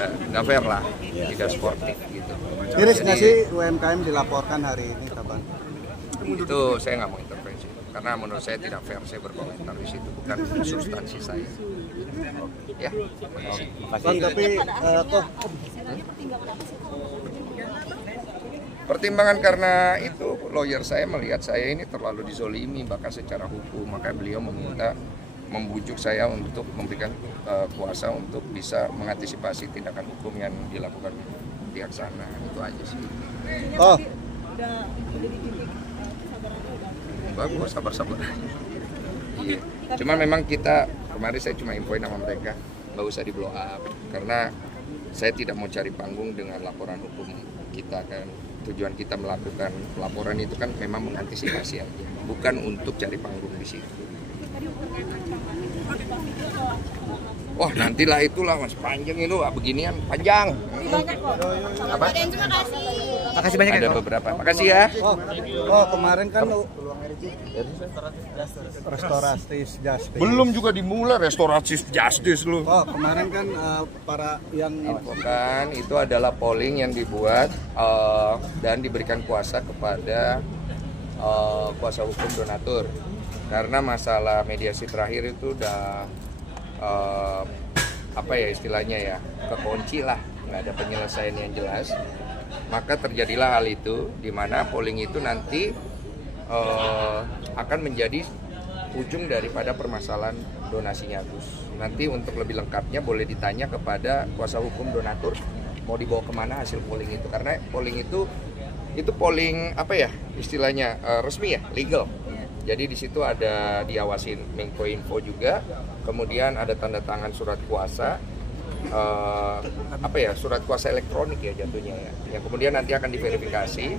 juga nggak fair lah, tidak sportif gitu. Miris nggak sih UMKM dilaporkan hari ini, Kaban? Itu saya nggak mau intervensi, karena menurut saya tidak fair saya berkomentar di situ, bukan substansi saya. Ya, makasih. Bang, tapi kok pertimbangan karena itu lawyer saya melihat saya ini terlalu dizolimi bahkan secara hukum, maka beliau membujuk saya untuk memberikan kuasa untuk bisa mengantisipasi tindakan hukum yang dilakukan pihak sana. Itu aja sih. oh Bagus, sabar-sabar. Iya. Cuman memang kita kemarin saya cuma infoin sama mereka, nggak usah di blow up karena saya tidak mau cari panggung dengan laporan hukum kita kan. Tujuan kita melakukan laporan itu kan memang mengantisipasi aja, bukan untuk cari panggung di situ. Wah, nantilah itulah Mas, panjang itu, beginian panjang. Apa? Makasih banyak Ada beberapa. Makasih ya. oh kemarin kan restoratif justice. Belum juga dimulai restoratif justice lu. Oh, kemarin kan para yang Bukan, itu adalah polling yang dibuat dan diberikan kuasa kepada kuasa hukum donatur. Karena masalah mediasi terakhir itu udah apa ya istilahnya ya, kekunci lah, nggak ada penyelesaian yang jelas. Maka terjadilah hal itu, di mana polling itu nanti akan menjadi ujung daripada permasalahan donasinya Agus. Nanti untuk lebih lengkapnya boleh ditanya kepada kuasa hukum donatur mau dibawa kemana hasil polling itu, karena polling itu polling apa ya istilahnya resmi ya, legal. Jadi di situ ada diawasin Menkominfo juga, kemudian ada tanda tangan surat kuasa, apa ya, surat kuasa elektronik ya jatuhnya ya, yang kemudian nanti akan diverifikasi,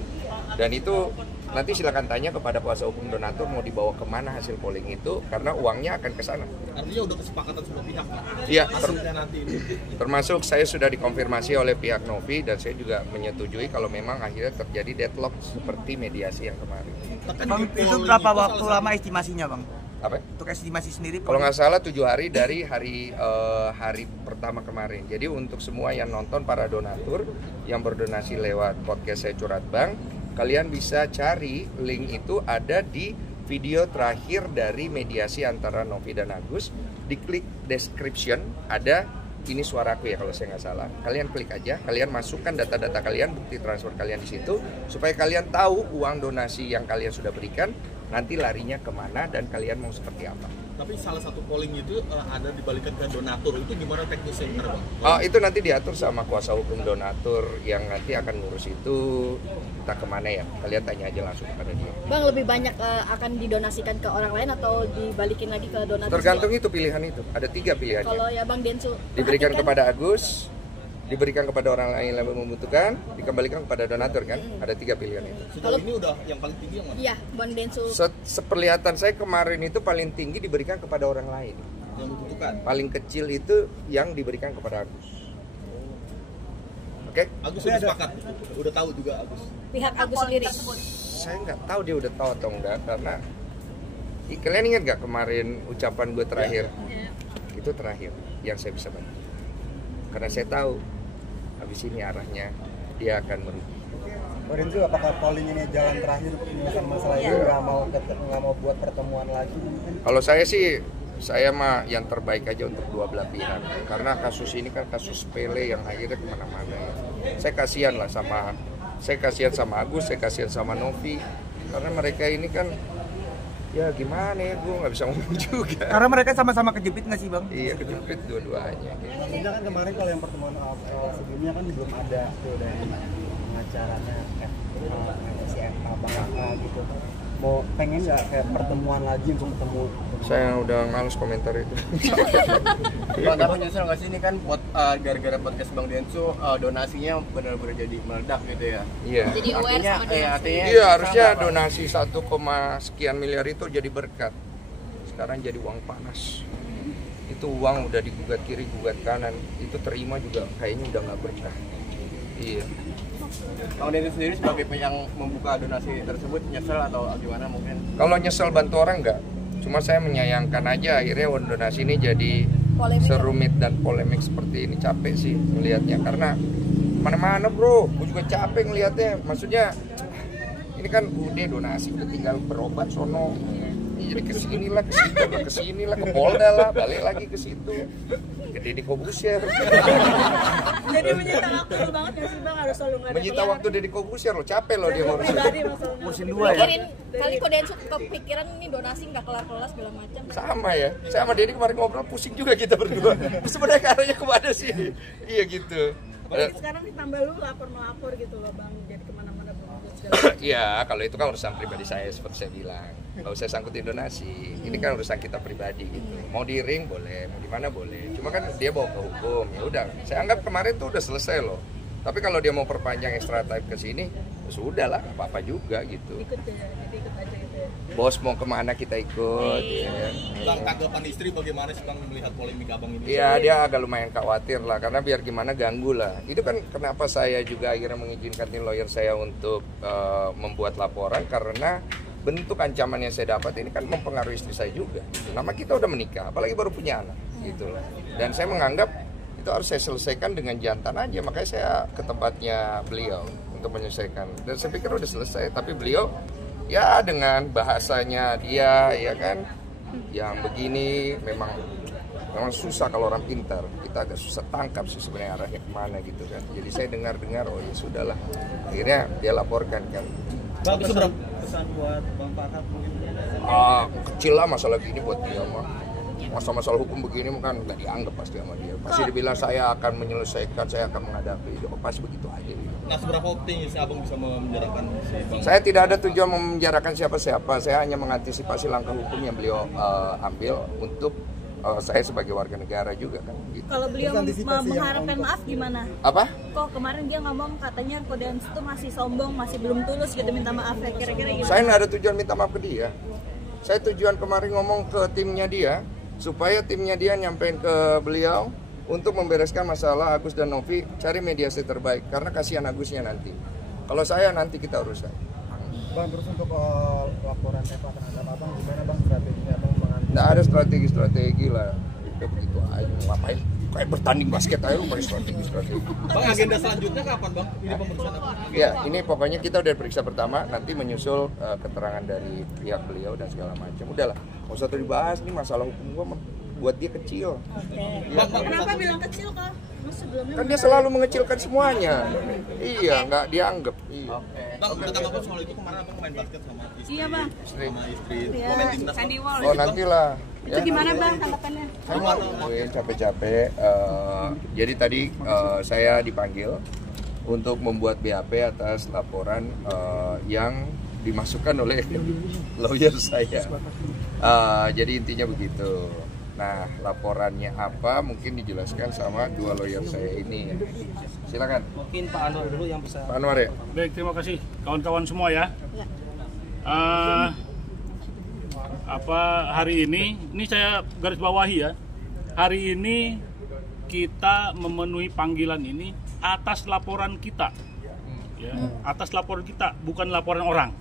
dan itu nanti silakan tanya kepada kuasa hukum donatur mau dibawa kemana hasil polling itu, karena uangnya akan ke sana. Artinya udah kesepakatan semua pihak. Iya, nanti ini. termasuk saya sudah dikonfirmasi oleh pihak Novi dan saya juga menyetujui kalau memang akhirnya terjadi deadlock seperti mediasi yang kemarin. Bang, itu berapa waktu lama estimasinya, Bang? Apa? Untuk estimasi sendiri? Kalau nggak salah 7 hari dari hari pertama kemarin. Jadi untuk semua yang nonton, para donatur yang berdonasi lewat podcast saya Curhat Bang, kalian bisa cari link itu ada di video terakhir dari mediasi antara Novi dan Agus. Diklik description, ada ini suaraku ya kalau saya nggak salah. Kalian klik aja, kalian masukkan data-data kalian, bukti transfer kalian di situ, supaya kalian tahu uang donasi yang kalian sudah berikan nanti larinya kemana dan kalian mau seperti apa. Tapi salah satu polling itu ada dibalikan ke donatur, itu gimana teknisnya Bang? Itu nanti diatur sama kuasa hukum donatur yang nanti akan ngurus itu, entah kemana ya, kalian tanya aja langsung kepada dia. Bang, lebih banyak akan didonasikan ke orang lain atau dibalikin lagi ke donatur? Tergantung itu pilihan itu, ada 3 pilihannya. Kalau ya Bang Densu Diberikan kepada Agus, diberikan kepada orang lain yang membutuhkan, dikembalikan kepada donatur kan? Ada 3 pilihan itu. Sejauh ini udah yang paling tinggi yang mana? Iya, Bang Densu. Seperlihatan saya kemarin itu paling tinggi diberikan kepada orang lain. Yang membutuhkan. Paling kecil itu yang diberikan kepada Agus. Oke? Agus sudah sepakat, udah tahu juga Agus. Pihak Agus sendiri. Saya nggak tahu dia udah tahu atau enggak, karena kalian ingat nggak kemarin ucapan gue terakhir? Itu terakhir yang saya bisa bantu. Karena saya tahu habis ini arahnya dia akan merugi. Renzo, apakah polling ini jalan terakhir menyelesaikan masalah ini, nggak mau buat pertemuan lagi? Kalau saya sih, saya mah yang terbaik aja untuk dua belah pihak. Karena kasus ini kan kasus sepele yang akhirnya kemana-mana ya. Saya kasihan sama Agus, saya kasihan sama Novi. Karena mereka ini kan, ya gimana ya, gue nggak bisa ngomong juga. Karena mereka sama-sama kejepit nggak sih Bang? Iya, kejepit dua-duanya. Ini kan kemarin kalau yang pertemuan sebelumnya kan belum ada tuh dari pengacaranya si FA gitu. Mau pengen nggak kayak pertemuan lagi untuk ketemu? Saya udah males komentar itu. Bang, tapi nyesel nggak sih ini kan buat gara-gara podcast Bang Densu donasinya benar-benar jadi meledak gitu ya? Iya. Jadi aware sama donasi. Iya, harusnya donasi 1, sekian miliar itu jadi berkat. Sekarang jadi uang panas. Itu uang udah digugat kiri, gugat kanan. Itu terima juga kayaknya udah nggak berkah. Iya. Bang Densu sendiri sebagai yang membuka donasi tersebut nyesel atau gimana mungkin? Kalau nyesel bantu orang enggak. Cuma saya menyayangkan aja akhirnya uang donasi ini jadi Polemik. serumit dan polemik seperti ini. Capek sih melihatnya karena mana-mana bro, gue juga capek ngelihatnya. Maksudnya ini kan udah donasi, udah tinggal berobat sono. Jadi kesinilah, kesinilah, ke Polda lah, balik lagi ke situ. Ke Deddy Corbuzier. Jadi menyita waktu lu banget ya sih Bang, harus selalu nggak ada Menyita kelar. waktu Deddy Corbuzier lo, capek lo dia ngurusin. Pribadi masalah. Musim 2 ya. Mikirin kali kok Densu kepikiran nih donasi nggak kelar-kelar segala macam. Sama ya, saya sama Deddy kemarin ngobrol pusing juga kita berdua. Sebenarnya arahnya kemana sih? Iya gitu. Sekarang ditambah lu lapor-melapor gitu loh Bang, jadi kemana-mana berurus segala. Iya, kalau itu kan urusan pribadi saya seperti saya bilang. Nggak usah sangkutin donasi. Ini kan urusan kita pribadi gitu. Mau di ring boleh, mau di mana boleh. Cuma kan dia bawa ke hukum. Ya udah, saya anggap kemarin tuh udah selesai loh. Tapi kalau dia mau perpanjang extra time ke sini, ya sudah lah, nggak apa-apa juga gitu. Ikut ya, jadi ikut aja gitu ya. Bos mau kemana kita ikut, ya kan? Bang, tanggapan istri bagaimana sih Bang melihat polemik abang ini? Iya, dia agak lumayan khawatir lah, karena biar gimana ganggu lah. Itu kan kenapa saya juga akhirnya mengizinkan tim lawyer saya untuk membuat laporan, karena bentuk ancaman yang saya dapat ini kan mempengaruhi istri saya juga. Gitu. Nama kita udah menikah, apalagi baru punya anak, gitu loh. Dan saya menganggap itu harus saya selesaikan dengan jantan aja, makanya saya ke tempatnya beliau untuk menyelesaikan. Dan saya pikir udah selesai, tapi beliau ya dengan bahasanya dia, ya kan, yang begini memang susah kalau orang pintar. Kita agak susah tangkap sih sebenarnya arahnya kemana gitu kan. Jadi saya dengar, oh ya sudahlah. Akhirnya dia laporkan kan. Bang, pesan buat Bang Farhad mungkin. Kecil lah masalah gini buat dia mah. Masalah hukum begini kan nggak dianggap pasti sama dia. Pasti dibilang saya akan menyelesaikan, saya akan menghadapi. Ya, pasti begitu aja. Nah, seberapa optimis abang bisa memenjarakan si Bang? Saya tidak ada tujuan memenjarakan siapa-siapa. Saya hanya mengantisipasi langkah hukum yang beliau ambil untuk saya sebagai warga negara juga kan. Gitu. Kalau beliau mengharapkan maaf gimana? Apa? Kok kemarin dia ngomong katanya Kodens itu masih sombong, masih belum tulus gitu minta maaf ya, kira-kira gitu. Saya nggak ada tujuan minta maaf ke dia. Saya tujuan kemarin ngomong ke timnya dia supaya timnya dia nyampein ke beliau untuk membereskan masalah Agus dan Novi, cari mediasi terbaik karena kasihan Agusnya nanti. Kalau saya nanti kita urusan. Bang, terus untuk laporan Eva terhadap abang gimana Bang strateginya Bang mengantisipasi? Nggak ada strategi lah. Itu begitu aja. Ngapain? Kayak bertanding basket aja lu pakai strategi. Bang, agenda selanjutnya kapan Bang? Ini pemeriksaan apa? Ya, ini pokoknya kita udah periksa pertama, nanti menyusul keterangan dari pihak beliau dan segala macam. Udahlah, nggak usah dibahas nih masalah hukum gua mah buat dia kecil. Bang, Kenapa bilang kecil kok? Mas sebelumnya Kan dia selalu mengecilkan semuanya. Iya, nggak dianggap. Iya. Bang, minta maaf soal itu kemarin abang main basket sama istri. Iya, Bang. Sama istri. Iya, Komen timnas. Sandy Wall. Oh, nantilah. Itu gimana Bang tanggapannya? Saya ngomongin capek-capek. Jadi tadi saya dipanggil untuk membuat BAP atas laporan yang dimasukkan oleh lawyer saya. Jadi intinya begitu. Nah, laporannya apa mungkin dijelaskan sama dua lawyer saya ini. Silakan. Mungkin Pak Anwar dulu yang bisa. Pak Anwar ya. Baik, terima kasih kawan-kawan semua ya. Hari ini saya garis bawahi ya. Hari ini kita memenuhi panggilan ini atas laporan kita. Ya, atas laporan kita, bukan laporan orang.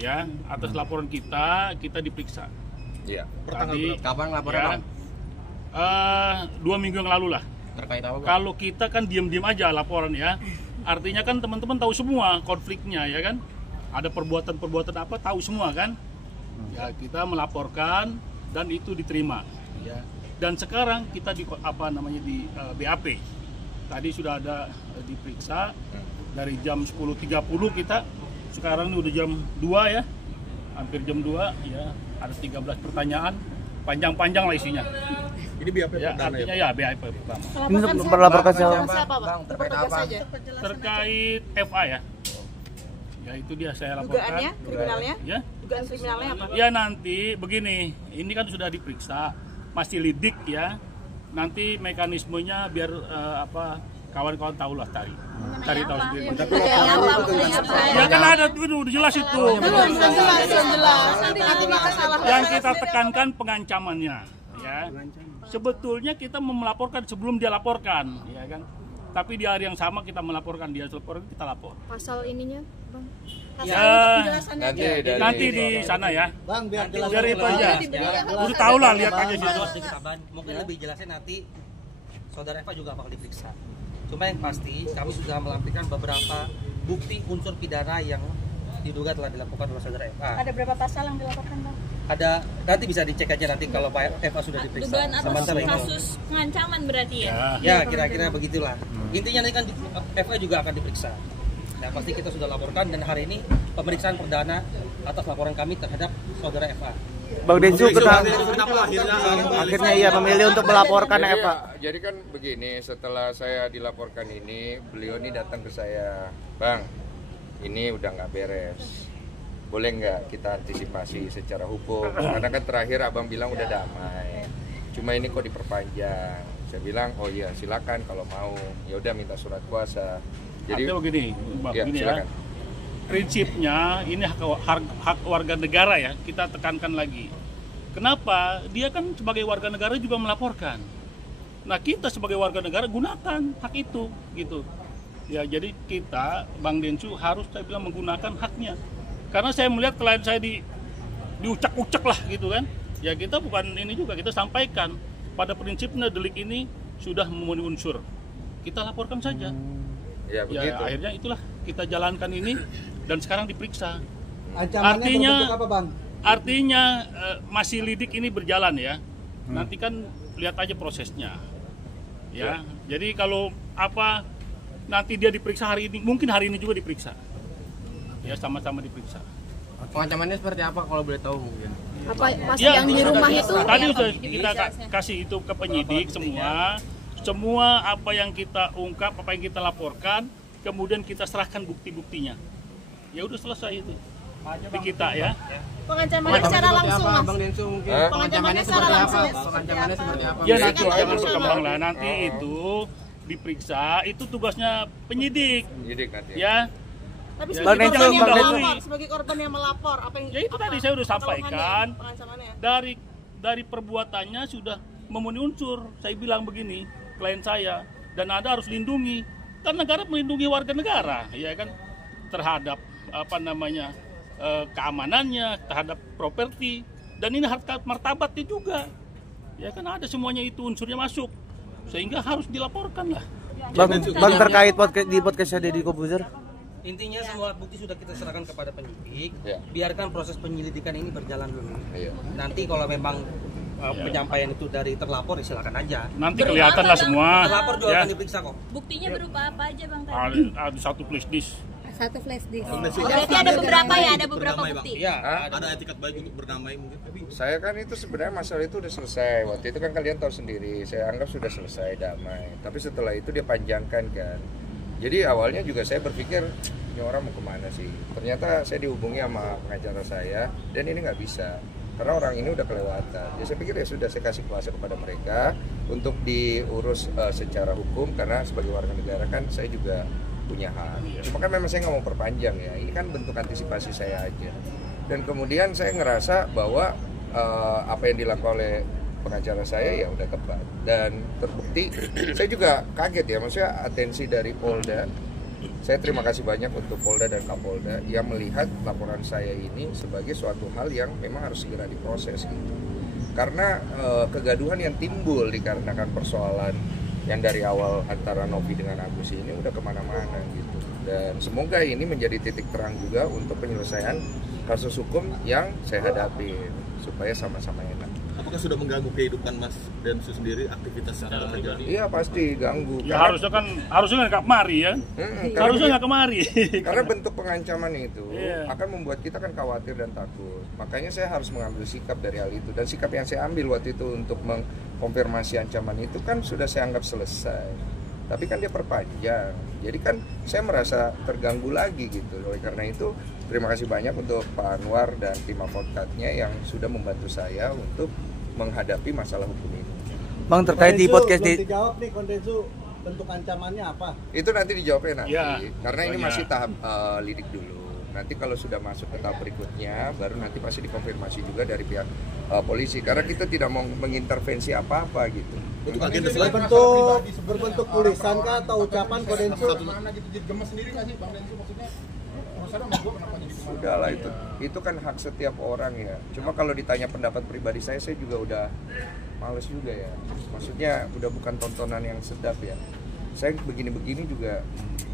Ya, atas laporan kita diperiksa. Iya. Kapan laporan Bang? 2 minggu yang lalu lah. Terkait apa Bang? Kalau kita kan diam-diam aja laporan ya. Artinya kan teman-teman tahu semua konfliknya ya kan. Ada perbuatan-perbuatan apa tahu semua kan. Ya kita melaporkan dan itu diterima. Ya. Dan sekarang kita di BAP. Tadi sudah ada diperiksa dari jam 10.30 kita. Sekarang ini udah jam 2 ya. Hampir jam 2 ya. Ada 13 pertanyaan, panjang-panjang lah isinya. Ini BAP Ya, artinya ya BAP pertama. Ini melaporkan siapa? Bang, terkait apa? Terkait FA ya. Ya itu dia saya laporkan. Dugaannya, kriminalnya? Ya. Dugaan kriminalnya apa? Ya nanti begini, ini kan sudah diperiksa, masih lidik ya. Nanti mekanismenya biar kawan-kawan tahu lah cari tahu sendiri. Ya kan ada tuh udah jelas itu. Belum jelas. Nanti masalah. Yang kita tekankan pengancamannya, ya. Sebetulnya kita melaporkan sebelum dia laporkan, ya kan. tapi di hari yang sama kita melaporkan, dia lapor, kita lapor. Pasal ininya, Bang. Ya, nanti di sana ya. Bang, biar jelas Dari itu aja. Udah tahu lah, lihat aja situ. Mungkin lebih jelasnya nanti saudara Eva juga bakal diperiksa. Cuma yang pasti kami sudah melampirkan beberapa bukti unsur pidana yang diduga telah dilakukan oleh saudara Eva. Ada berapa pasal yang dilaporkan, Bang? Ada, nanti bisa dicek aja nanti kalau Pak Eva sudah diperiksa. Dugaan Sama atas kasus pengancaman berarti ya? Ya, kira-kira begitulah. Intinya nanti kan Eva juga akan diperiksa. Nah, pasti kita sudah laporkan dan hari ini pemeriksaan perdana atas laporan kami terhadap saudara Eva. Bang Densu Kenapa akhirnya ia memilih untuk melaporkan Jadi, Eva. Jadi kan begini, setelah saya dilaporkan ini, beliau ini datang ke saya, Bang, ini udah nggak beres. Boleh nggak kita antisipasi secara hukum? Karena kan terakhir abang bilang udah damai. Cuma ini kok diperpanjang. Saya bilang, oh iya silakan kalau mau. Ya udah minta surat kuasa. Jadi Artinya begini, Bang, ya, begini ya. silakan. Prinsipnya ini hak warga negara ya, kita tekankan lagi. Kenapa? Dia kan sebagai warga negara juga melaporkan. Nah, kita sebagai warga negara gunakan hak itu gitu. Ya, jadi kita Bang Densu harus saya bilang menggunakan haknya. Karena saya melihat klien saya diucak-ucak lah gitu kan. Ya kita bukan ini juga, kita sampaikan pada prinsipnya delik ini sudah memenuhi unsur. Kita laporkan saja. Ya begitu. Ya, akhirnya itulah kita jalankan ini dan sekarang diperiksa. Ancamannya berbentuk apa, Bang? Artinya masih lidik ini berjalan ya. Nanti kan lihat aja prosesnya. Ya. Jadi kalau nanti dia diperiksa hari ini, mungkin hari ini juga diperiksa. Ya, sama-sama diperiksa. Pengancamannya seperti apa kalau boleh tahu mungkin? Apa pas Ya, yang di rumah itu? tadi sudah kita kasih itu ke penyidik semua apa yang kita ungkap, apa yang kita laporkan, kemudian kita serahkan bukti-buktinya. Ya udah selesai itu di kita ya. Pengancamannya secara langsung, Mas. Bang Densu mungkin. Pengancamannya secara langsung. Pengancamannya seperti apa? Ya nanti jangan berkembang lah, nanti itu diperiksa, itu tugasnya penyidik. Penyidik nanti. Ya. Tapi Ya, sebagai Bang korban yang Densu. melapor, sebagai korban yang melapor, apa yang Ya itu tadi saya udah sampaikan. pengancamannya? Dari perbuatannya sudah memenuhi unsur. Saya bilang begini, klien saya, dan Anda harus lindungi. Kan negara melindungi warga negara, ya kan, terhadap keamanannya, terhadap properti, dan ini harta martabatnya juga. Ya kan ada semuanya itu unsurnya masuk, sehingga harus dilaporkan lah. Bang terkait di podcastnya Deddy Kobuzer. Intinya semua bukti sudah kita serahkan kepada penyidik. Ya. Biarkan proses penyelidikan ini berjalan dulu. Iya. Nanti kalau memang penyampaian itu dari terlapor, ya silakan aja. Nanti kelihatan lah semua. Terlapor juga Ya. akan diperiksa kok. Buktinya berupa apa aja, Bang? Ada satu flash disk. Satu flash disk. Berarti ada beberapa ya, ada beberapa bukti. Iya, Ada etikat baik untuk berdamai mungkin. Saya kan itu sebenarnya masalah itu udah selesai. Waktu itu kan kalian tahu sendiri, saya anggap sudah selesai damai. Tapi setelah itu dia panjangkan kan. Jadi awalnya juga saya berpikir ini orang mau kemana sih? Ternyata saya dihubungi sama pengacara saya dan ini nggak bisa karena orang ini udah kelewatan. Ya saya pikir ya sudah, saya kasih kuasa kepada mereka untuk diurus secara hukum karena sebagai warga negara kan saya juga punya hak. Cuma kan memang saya nggak mau perpanjang ya. Ini kan bentuk antisipasi saya aja. Dan kemudian saya ngerasa bahwa apa yang dilakukan oleh pengacara saya ya udah tepat dan terbukti. Saya juga kaget ya, maksudnya atensi dari Polda. Saya terima kasih banyak untuk Polda dan Kapolda yang melihat laporan saya ini sebagai suatu hal yang memang harus segera diproses gitu. Karena kegaduhan yang timbul dikarenakan persoalan yang dari awal antara Novi dengan Agus ini udah kemana-mana gitu. Dan semoga ini menjadi titik terang juga untuk penyelesaian kasus hukum yang saya hadapi supaya sama-sama enak. Apakah sudah mengganggu kehidupan Mas Densu sendiri, aktivitas secara pribadi? Iya pasti ganggu. Ya harusnya nggak kemari ya. Harusnya nggak kemari. Karena bentuk pengancaman itu Iya. akan membuat kita kan khawatir dan takut. Makanya saya harus mengambil sikap dari hal itu. Dan sikap yang saya ambil waktu itu untuk mengkonfirmasi ancaman itu kan sudah saya anggap selesai. Tapi kan dia perpanjang. Jadi kan saya merasa terganggu lagi gitu. Oleh karena itu terima kasih banyak untuk Pak Anwar dan tim advokatnya yang sudah membantu saya untuk menghadapi masalah hukum ini. Bang terkait di podcast belum dijawab nih Kondensu, bentuk ancamannya apa? Itu nanti dijawabnya nanti, Ya, karena ini banyak. masih tahap lidik dulu. Nanti kalau sudah masuk ke tahap berikutnya, baru nanti pasti dikonfirmasi juga dari pihak polisi, karena kita tidak mau mengintervensi apa-apa gitu. Untuk agenda berbentuk tulisan kah atau ucapan Kodensu? Sudahlah, itu kan hak setiap orang ya. Cuma kalau ditanya pendapat pribadi saya juga udah males juga ya. Maksudnya udah bukan tontonan yang sedap ya. Saya begini-begini juga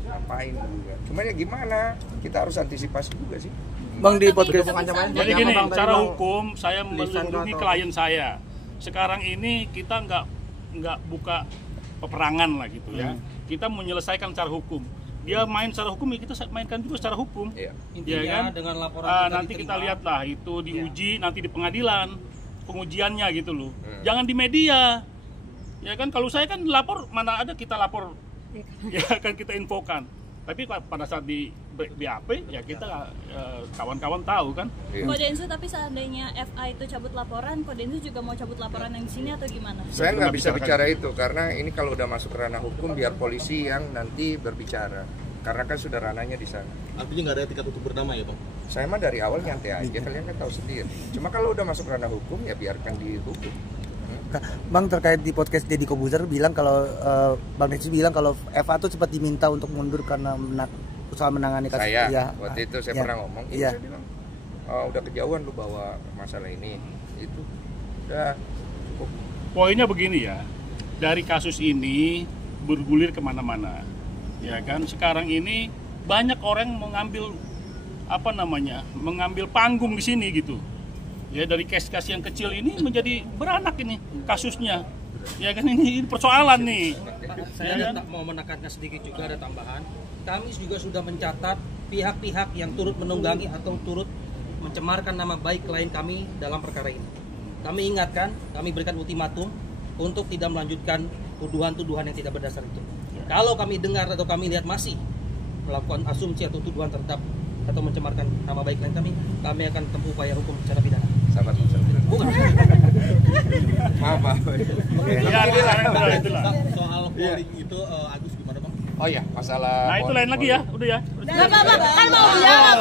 ngapain juga. Cuman ya gimana? Kita harus antisipasi juga sih. Bang di podcast Jadi gini, cara hukum saya melindungi klien saya. Sekarang ini kita nggak buka peperangan lah gitu ya. Kita menyelesaikan secara hukum. Dia main secara hukum, ya kita mainkan juga secara hukum. Iya. Intinya kan? dengan laporan Nanti kita lihatlah itu diuji nanti di pengadilan pengujiannya gitu loh. Jangan di media. Ya kan kalau saya kan lapor, mana ada kita lapor. Ya kan kita infokan. Tapi pada saat di BAP ya kita kawan-kawan tahu kan. Kodensu, tapi seandainya FA itu cabut laporan, Kodensu juga mau cabut laporan yang di sini atau gimana? Saya nggak bisa bicara itu karena ini kalau udah masuk ranah hukum biar polisi yang nanti berbicara. Karena kan sudah ranahnya di sana. Artinya nggak ada etikat untuk bernama ya, Bang? Saya mah dari awal nyantai aja, kalian kan tahu sendiri. Cuma kalau udah masuk ranah hukum ya biarkan dihukum. Bang, terkait di podcast Deddy Kobuzer bilang kalau Bang Densu bilang kalau FA tuh cepat diminta untuk mundur karena usaha menangani kasus. Saya waktu itu saya pernah ngomong, iya. Saya bilang, udah kejauhan lu bawa masalah ini, itu udah cukup. Poinnya begini ya, dari kasus ini bergulir kemana-mana, ya kan. Sekarang ini banyak orang mengambil mengambil panggung di sini gitu. Ya dari case-case yang kecil ini menjadi beranak ini kasusnya. Ya kan ini persoalan nih. Saya mau menekankan sedikit juga ada tambahan. Kami juga sudah mencatat pihak-pihak yang turut menunggangi atau turut mencemarkan nama baik klien kami dalam perkara ini. Kami ingatkan, kami berikan ultimatum untuk tidak melanjutkan tuduhan-tuduhan yang tidak berdasar itu. Kalau kami dengar atau kami lihat masih melakukan asumsi atau tuduhan terhadap atau mencemarkan nama baik klien kami akan tempuh upaya hukum secara pidana. Sabar. Bukan. Maaf. Ya, itulah. Soal polling itu Agus gimana, Bang? Oh ya, masalah. Nah itu lain lagi ya, udah ya. Nggak apa-apa, kan mau jawab.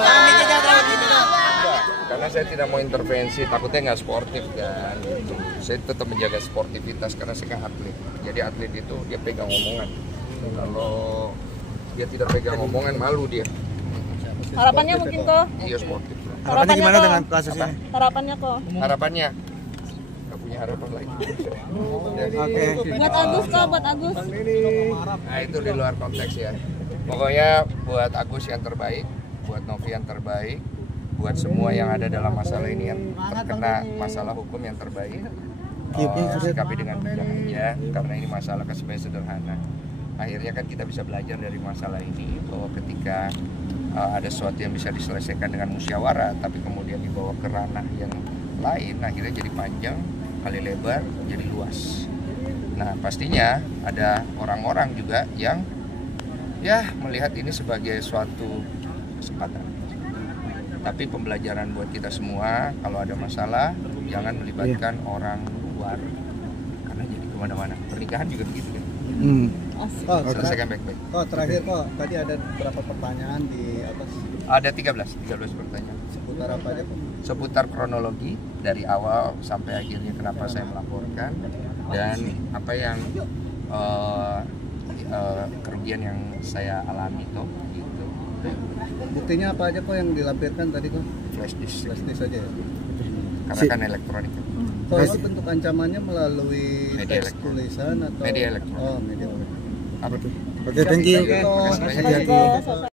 Karena saya tidak mau intervensi, takutnya nggak sportif kan. Gitu. Saya tetap menjaga sportivitas karena saya kan atlet. Jadi atlet itu dia pegang omongan. Kalau dia tidak pegang omongan, malu dia. Harapannya mungkin kok. Iya, sportif. Harapannya gimana dengan kasus ini? Harapannya kok. Harapannya nggak punya harapan lagi. Oke. Buat Agus kok, buat Agus. Nah itu di luar konteks ya. Pokoknya buat Agus yang terbaik, buat Novi yang terbaik, buat semua yang ada dalam masalah ini yang terkena masalah hukum yang terbaik. Sikapi dengan bijak aja, karena ini masalah kan sebenarnya sederhana. Akhirnya kan kita bisa belajar dari masalah ini bahwa ketika ada sesuatu yang bisa diselesaikan dengan musyawarah, tapi kemudian dibawa ke ranah yang lain, akhirnya jadi panjang, kali lebar, jadi luas. Nah pastinya ada orang-orang juga yang ya melihat ini sebagai suatu kesempatan. Tapi pembelajaran buat kita semua, kalau ada masalah jangan melibatkan orang luar, karena jadi kemana-mana. Pernikahan juga begitu kan. Selesaikan baik-baik. Terakhir tadi ada berapa pertanyaan di atas? Ada 13 pertanyaan. Seputar apa aja kok? Seputar kronologi dari awal sampai akhirnya kenapa saya melaporkan dan apa yang kerugian yang saya alami gitu. Buktinya apa aja kok yang dilampirkan tadi kok? Flash disk Aja ya? karena kan elektronik. Itu bentuk ancamannya melalui Media teks tulisan atau media elektronik. media elektronik. Apa tuh? Oke, thank you. Terima kasih banyak. Oke.